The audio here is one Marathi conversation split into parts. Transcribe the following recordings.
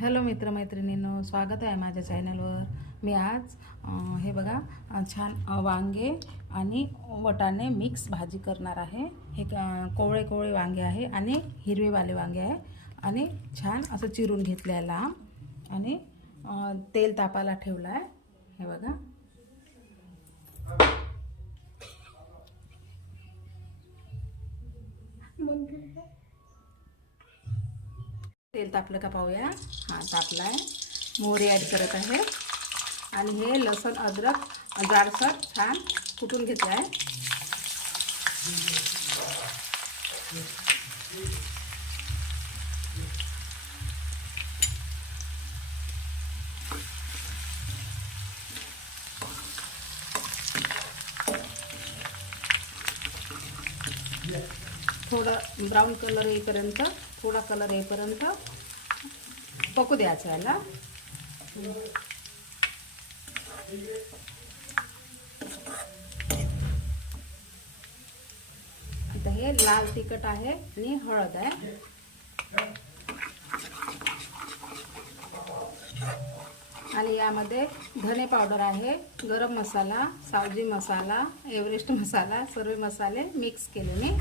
हॅलो मित्रमैत्रिणींनो स्वागत आहे माझ्या चॅनलवर. मी आज हे बघा छान वांगे आणि वटाणे मिक्स भाजी करणार आहे. हे कोवळे कोवळे वांगे आहे आणि हिरवेवाले वांगे आहे. आणि छान असं चिरून घेतलं आहे लांब आणि तेल तापाला ठेवलं आहे हे बघा. तेल तापलं का पाहूया? हां तापलं आहे मोहरी ॲड करत आहे. आणि हे लसूण अद्रक जाडसर छान कुटून घेतलं आहे थोडा ब्राऊन कलर येईपर्यंत थोडा कलर येईपर्यंत पकू द्यायचं याला. आता हे लाल तिखट आहे आणि हळद आहे. आणि यामध्ये धने पावडर आहे गरम मसाला सावजी मसाला एव्हरेस्ट मसाला सर्व मसाले मिक्स केले मी.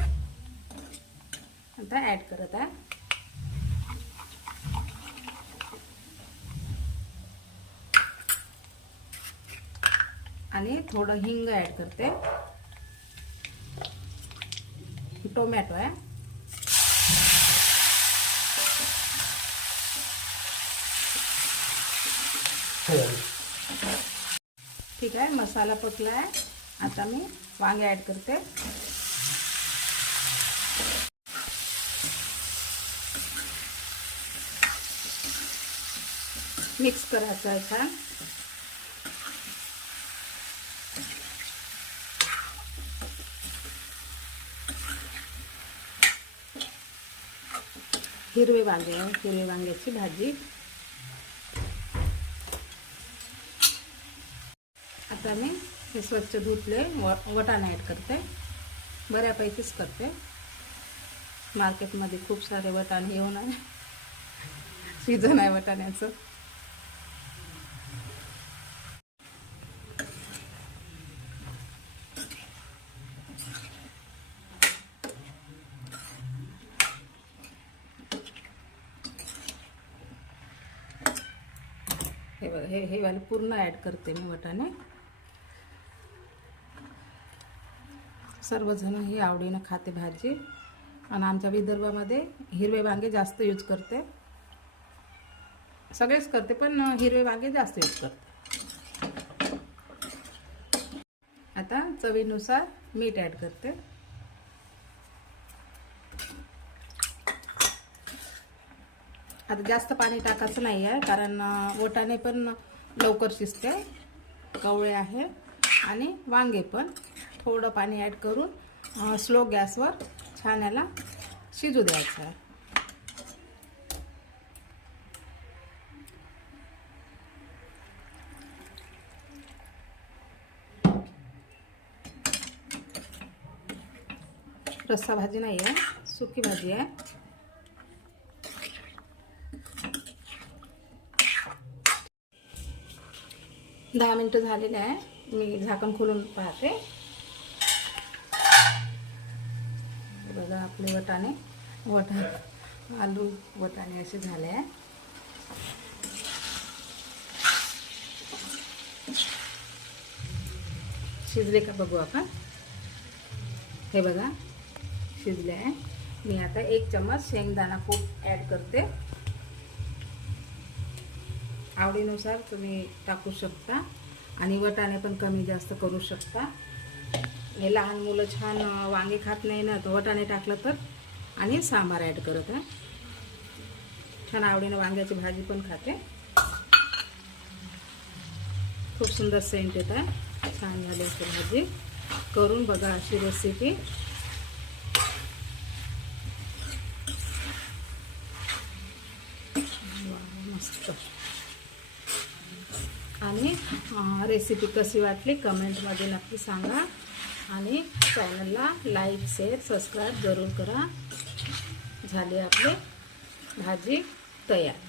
सुद्धा ॲड करत आहे. आणि थोडं हिंग ॲड करते. टोमॅटो आहे. ठीक आहे मसाला पकला आहे आता मी वांगे ॲड करते. मिक्स करायचं आहे छान हिरवे वांगे हिरवे वांग्याची भाजी. आता मी हे स्वच्छ धुतले व वटाणा ॲड करते. बऱ्यापैकीच करते. मार्केटमध्ये खूप सारे वटाणे येऊन आहे सीझन आहे वटाण्याचं. हे बघा हे हे वाले पूर्ण ॲड करते मी वटाणे. सर्वजण ही आवडीनं खाते भाजी. आणि आमच्या विदर्भामध्ये हिरवे वांगे जास्त यूज करते. सगळेच करते पण हिरवे वांगे जास्त यूज करते. आता चवीनुसार मीठ ॲड करते. आता जास्त पाणी टाकायचं नाही आहे कारण ओटाने वटाणे पण लवकर शिजते. कवळे आहे. आणि वांगे पण. थोडं पाणी ॲड करून स्लो गॅसवर छान याला शिजू द्यायचं आहे. रस्सा भाजी नाही आहे सुकी भाजी आहे. दहा मिनटं झालेले आहे. मी झाकण खोलून पाहते. बघा आपले वटाणे. वटा आलू वटाणे असे झाले आहे. शिजले का बघू आपण? हे बघा शिजले आहे. मी आता एक चम्मच शेंगदाणा खूप ॲड करते. आवडीनुसार तुम्ही टाकू शकता आणि वटाणे पण कमी जास्त करू शकता. हे लहान मुलं छान वांगे खात नाही ना तर वटाणे टाकलं तर आणि सांबार ॲड करत आहे. छान आवडीनं वांग्याची भाजी पण खाते. खूप सुंदर सेंट येत आहे. छान झाली अशी भाजी. करून बघा अशी रेसिपी मस्त. आणि रेसिपी कशी वाटली कमेंटमध्ये नक्की सांगा. आणि चॅनलला लाईक शेअर सबस्क्राईब जरूर करा. झाली आपली भाजी तयार.